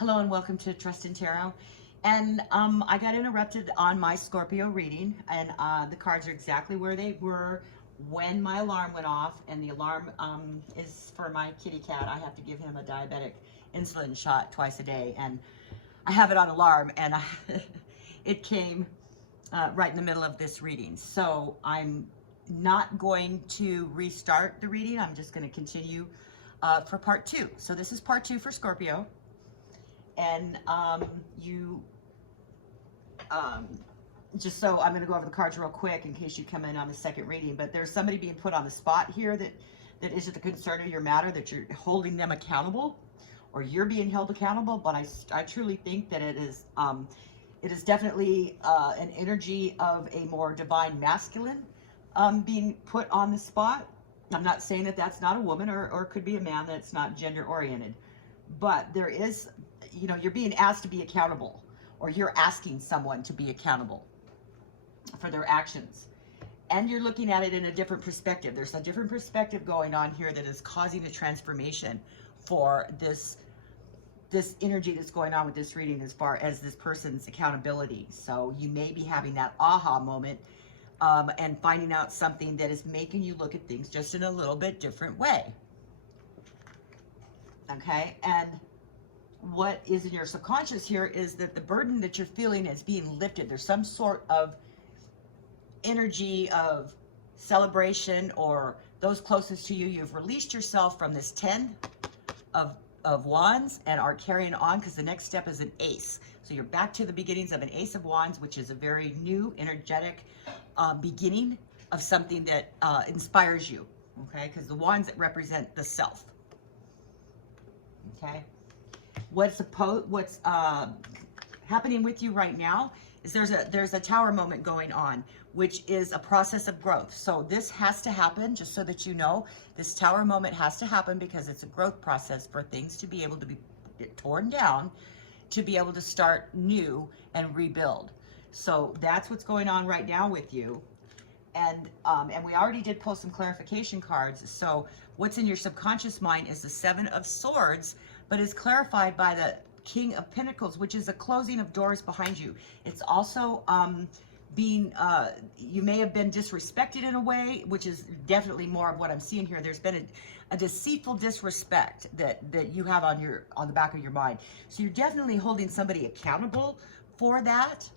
Hello and welcome to Trust in Tarot. And I got interrupted on my Scorpio reading, and the cards are exactly where they were when my alarm went off. And the alarm is for my kitty cat. I have to give him a diabetic insulin shot twice a day, and I have it on alarm, and it came right in the middle of this reading. So I'm not going to restart the reading. I'm just going to continue for part two. So this is part two for Scorpio. And just so I'm going to go over the cards real quick in case you come in on the second reading, but there's somebody being put on the spot here that is the concern of your matter, that you're holding them accountable, or you're being held accountable. But I truly think that it is definitely an energy of a more divine masculine being put on the spot. I'm not saying that that's not a woman, or could be a man that's not gender oriented, but there is, you know, you're being asked to be accountable, or you're asking someone to be accountable for their actions. And you're looking at it in a different perspective. There's a different perspective going on here that is causing a transformation for this energy that's going on with this reading as far as this person's accountability. So you may be having that aha moment and finding out something that is making you look at things just in a little bit different way. Okay, and what is in your subconscious here is that the burden that you're feeling is being lifted. There's some sort of energy of celebration, or those closest to you, you've released yourself from this 10 of wands and are carrying on, because the next step is an ace. So you're back to the beginnings of an ace of wands, which is a very new, energetic beginning of something that inspires you, okay? Because the wands that represent the self, okay? What's happening with you right now is there's a tower moment going on, which is a process of growth. So this has to happen, just so that you know. This tower moment has to happen because it's a growth process for things to be able to be torn down, to be able to start new and rebuild. So that's what's going on right now with you. And we already did pull some clarification cards. So what's in your subconscious mind is the 7 of Swords, but is clarified by the King of Pentacles, which is a closing of doors behind you. It's also being, you may have been disrespected in a way, which is definitely more of what I'm seeing here. There's been a deceitful disrespect that you have on the back of your mind. So you're definitely holding somebody accountable for that.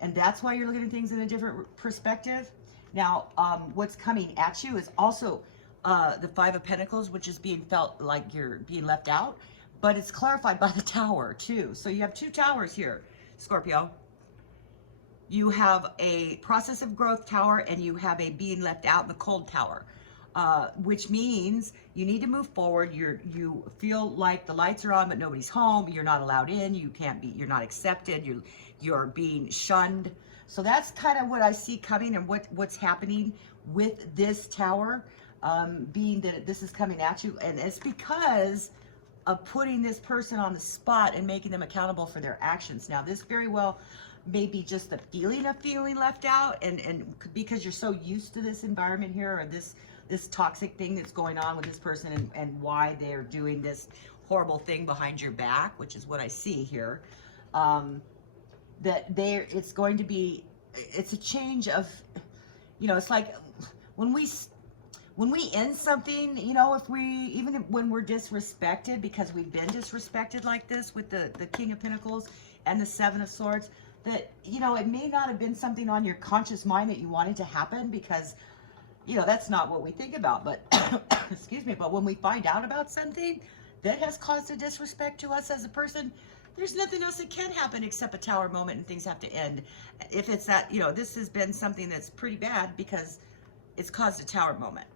And that's why you're looking at things in a different perspective. Now, what's coming at you is also the 5 of Pentacles, which is being felt like you're being left out, but it's clarified by the Tower too. So you have 2 towers here, Scorpio. You have a process of growth tower, and you have a being left out in the cold tower, which means you need to move forward. You feel like the lights are on, but nobody's home. You're not allowed in. You can't be. You're not accepted. You're being shunned. So that's kind of what I see coming, and what's happening with this tower, being that this is coming at you, and it's because of putting this person on the spot and making them accountable for their actions. Now, this very well may be just the feeling of feeling left out, and because you're so used to this environment here, or this toxic thing that's going on with this person, and why they're doing this horrible thing behind your back, which is what I see here. It's going to be, it's a change of, you know, it's like when we end something, you know, even when we're disrespected, because we've been disrespected like this with the King of Pentacles and the 7 of Swords, that, you know, it may not have been something on your conscious mind that you wanted to happen, because, you know, that's not what we think about. But, excuse me, but when we find out about something that has caused a disrespect to us as a person, there's nothing else that can happen except a tower moment, and things have to end. If it's that, you know, this has been something that's pretty bad because it's caused a tower moment.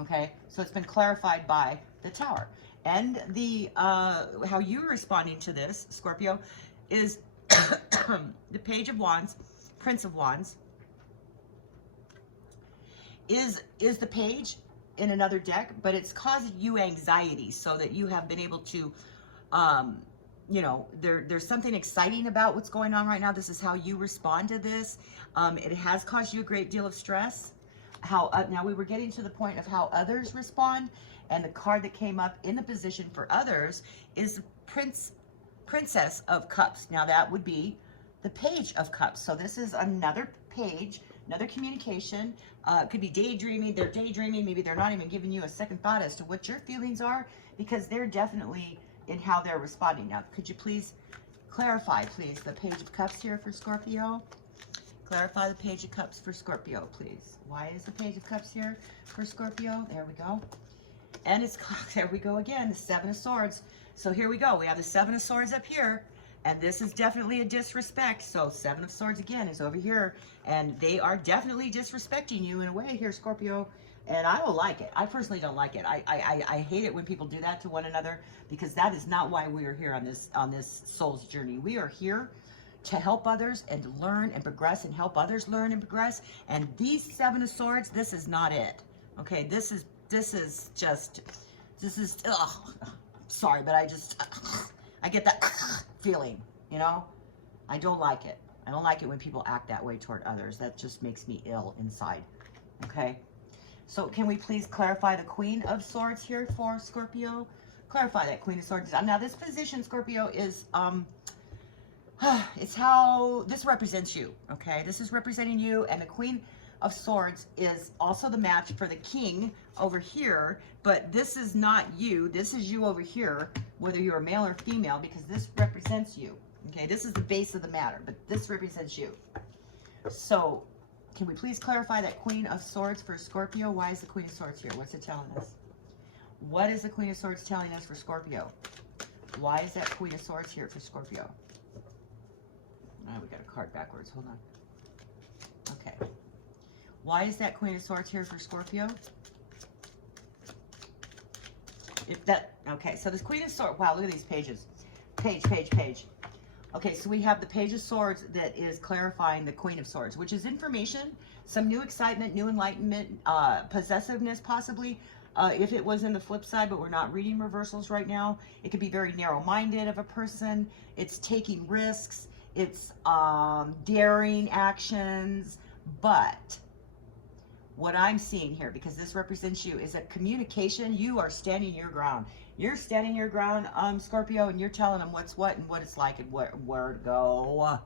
Okay, so it's been clarified by the Tower. And the how you're responding to this, Scorpio, is the Page of Wands, Prince of Wands, is the page in another deck, but it's causing you anxiety, so that you have been able to, you know, there's something exciting about what's going on right now. This is how you respond to this. It has caused you a great deal of stress. Now we were getting to the point of how others respond, and the card that came up in the position for others is Princess of Cups. Now that would be the Page of Cups. So this is another page, another communication. It could be daydreaming. They're daydreaming. Maybe they're not even giving you a second thought as to what your feelings are, because they're definitely in how they're responding. Now, could you please clarify, please, the Page of Cups here for Scorpio? Clarify the Page of Cups for Scorpio, please. Why is the Page of Cups here for Scorpio? There we go. And it's, there we go again, the Seven of Swords. So here we go. We have the Seven of Swords up here. And this is definitely a disrespect. So Seven of Swords again is over here. And they are definitely disrespecting you in a way here, Scorpio. And I don't like it. I personally don't like it. I hate it when people do that to one another, because that is not why we are here on this soul's journey. We are here to help others and to learn and progress and help others learn and progress. And these Seven of Swords, this is not it. Okay, this is ugh, sorry, but I get that feeling, you know? I don't like it. I don't like it when people act that way toward others. That just makes me ill inside, okay? So can we please clarify the Queen of Swords here for Scorpio? Clarify that Queen of Swords. Now this position, Scorpio, is, it's how, this represents you, okay? This is representing you, and the Queen of Swords is also the match for the King over here, but this is not you. This is you over here, whether you're a male or female, because this represents you. Okay, this is the base of the matter, but this represents you. So, can we please clarify that Queen of Swords for Scorpio? Why is the Queen of Swords here? What's it telling us? What is the Queen of Swords telling us for Scorpio? Why is that Queen of Swords here for Scorpio? Oh, we got a card backwards. Hold on. Okay. Why is that Queen of Swords here for Scorpio? Okay, so this Queen of Swords, wow, look at these pages. Page. Okay, so we have the Page of Swords that is clarifying the Queen of Swords, which is information, some new excitement, new enlightenment, possessiveness possibly. If it was in the flip side, but we're not reading reversals right now, it could be very narrow-minded of a person. It's taking risks. It's daring actions, but what I'm seeing here, because this represents you, is a communication. You are standing your ground. You're standing your ground, Scorpio, and you're telling them what's what and what it's like and where to go.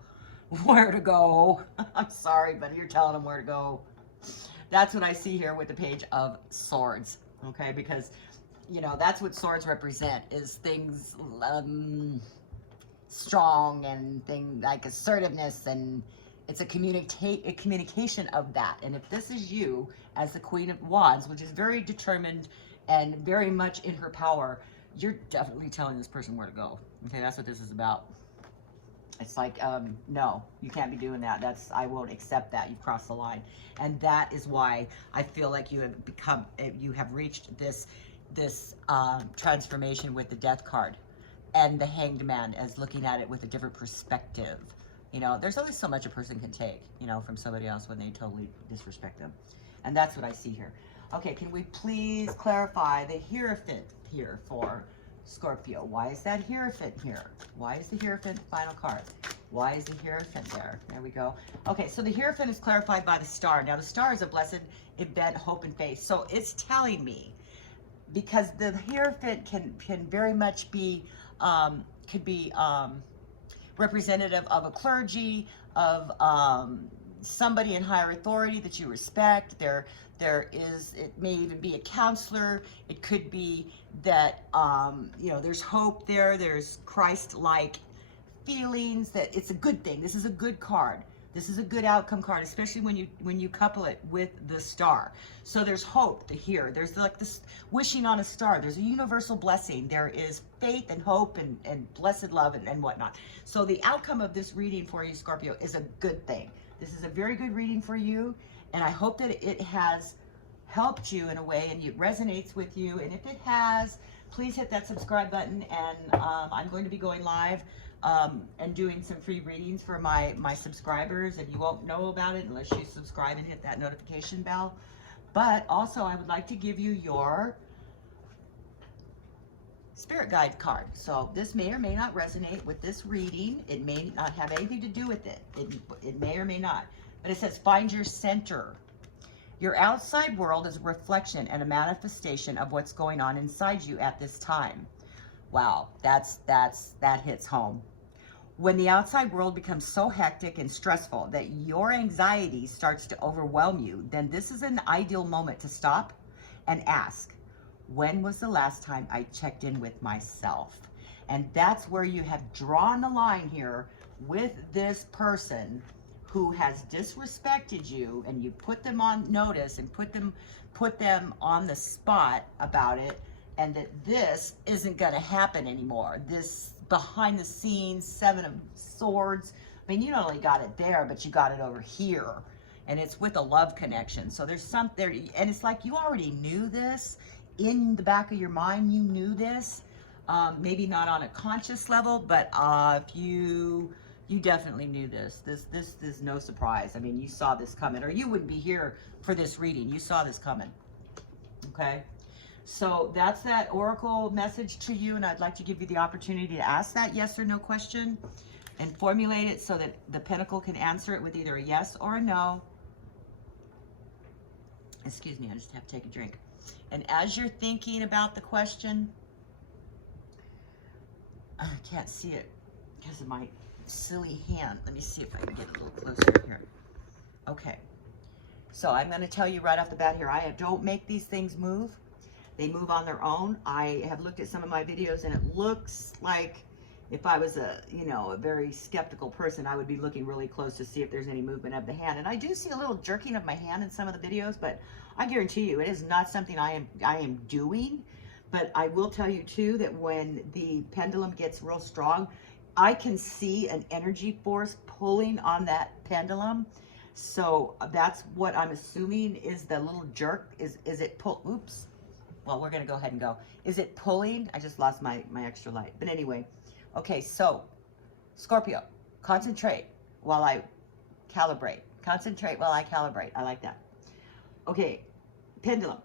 Where to go. I'm sorry, but you're telling them where to go. That's what I see here with the Page of Swords, okay? Because, you know, that's what swords represent, is things strong and things like assertiveness, and it's a communication of that. And if this is you as the Queen of Wands, which is very determined and very much in her power, you're definitely telling this person where to go. Okay, that's what this is about. It's like, no, you can't be doing that. I won't accept that. You've crossed the line. And that is why I feel like you have reached this transformation with the Death card and the Hanged Man, as looking at it with a different perspective. You know, there's only so much a person can take, you know, from somebody else when they totally disrespect them. And that's what I see here. Okay, can we please clarify the Hierophant here for Scorpio? Why is that Hierophant here? Why is the Hierophant final card? Why is the Hierophant there? There we go. Okay, so the Hierophant is clarified by the Star. Now, the Star is a blessed event, hope, and faith. So it's telling me, because the Hierophant can very much be, could be representative of a clergy, of somebody in higher authority that you respect. It may even be a counselor. It could be that, you know, there's hope there. There's Christ-like feelings, that it's a good thing. This is a good card. This is a good outcome card, especially when you couple it with the Star. So there's hope here. There's like this wishing on a star. There's a universal blessing. There is faith and hope and blessed love and whatnot. So the outcome of this reading for you, Scorpio, is a good thing. This is a very good reading for you, and I hope that it has helped you in a way and it resonates with you. And if it has, please hit that subscribe button, and I'm going to be going live and doing some free readings for my subscribers, and you won't know about it unless you subscribe and hit that notification bell. But also, I would like to give you your spirit guide card. So this may or may not resonate with this reading. It may not have anything to do with it. It may or may not. But it says, find your center. Your outside world is a reflection and a manifestation of what's going on inside you at this time. Wow, that hits home. When the outside world becomes so hectic and stressful that your anxiety starts to overwhelm you, then this is an ideal moment to stop and ask, when was the last time I checked in with myself? And that's where you have drawn the line here with this person who has disrespected you, and you put them on notice and put them on the spot about it, and that this isn't going to happen anymore. This behind the scenes Seven of Swords, I mean, you not only got it there, but you got it over here, and it's with a love connection. So there's something, and it's like you already knew this in the back of your mind. You knew this, maybe not on a conscious level, but you definitely knew this. This is no surprise. I mean, you saw this coming, or you wouldn't be here for this reading. You saw this coming. Okay. So that's that oracle message to you, and I'd like to give you the opportunity to ask that yes or no question and formulate it so that the pentacle can answer it with either a yes or a no. Excuse me, I just have to take a drink. And as you're thinking about the question, I can't see it because of my silly hand. Let me see if I can get a little closer here. Okay. So I'm going to tell you right off the bat here, I don't make these things move. They move on their own. I have looked at some of my videos, and it looks like if I was a very skeptical person, I would be looking really close to see if there's any movement of the hand. And I do see a little jerking of my hand in some of the videos, but I guarantee you it is not something I am doing. But I will tell you too that when the pendulum gets real strong, I can see an energy force pulling on that pendulum. So that's what I'm assuming is the little jerk. Is it pull? Oops. Well, we're going to go ahead and go. Is it pulling? I just lost my extra light. But anyway, okay, so Scorpio, concentrate while I calibrate. Concentrate while I calibrate. I like that. Okay, pendulum.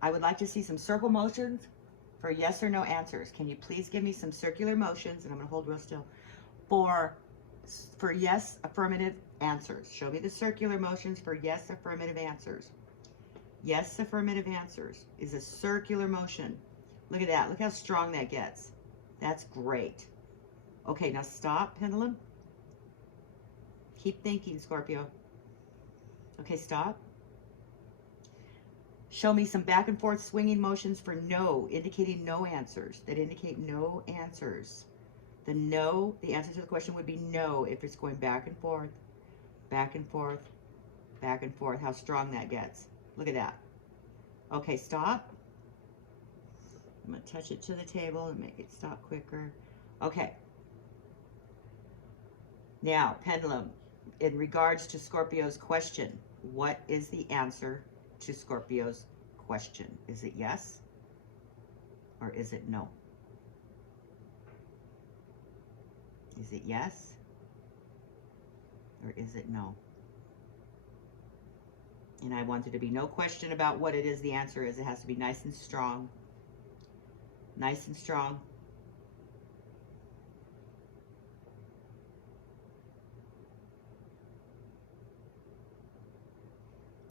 I would like to see some circle motions for yes or no answers. Can you please give me some circular motions, and I'm going to hold real still, for yes, affirmative answers. Show me the circular motions for yes, affirmative answers. Yes, affirmative answers is a circular motion. Look at that. Look how strong that gets. That's great. Okay, now stop, pendulum. Keep thinking, Scorpio. Okay, stop. Show me some back and forth swinging motions for no, indicating no answers, that indicate no answers. The no, the answer to the question would be no if it's going back and forth, back and forth, back and forth. How strong that gets. Look at that. Okay, stop. I'm going to touch it to the table and make it stop quicker. Okay. Now, pendulum, in regards to Scorpio's question, what is the answer to Scorpio's question? Is it yes or is it no? Is it yes or is it no? And I want there to be no question about what it is the answer is. It has to be nice and strong. Nice and strong.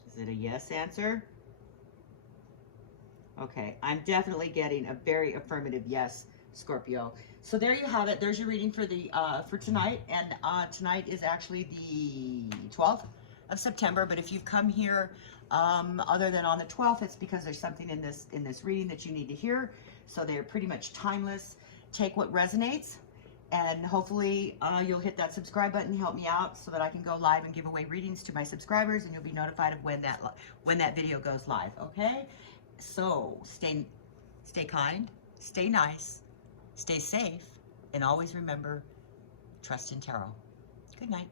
Is it a yes answer? Okay, I'm definitely getting a very affirmative yes, Scorpio. So there you have it. There's your reading for the for tonight, and tonight is actually the 12th of September. But if you've come here other than on the 12th, it's because there's something in this reading that you need to hear. So they're pretty much timeless. Take what resonates, and hopefully you'll hit that subscribe button, help me out so that I can go live and give away readings to my subscribers, and you'll be notified of when that video goes live. Okay, so stay kind, stay nice, stay safe, and always remember, trust in tarot. Good night.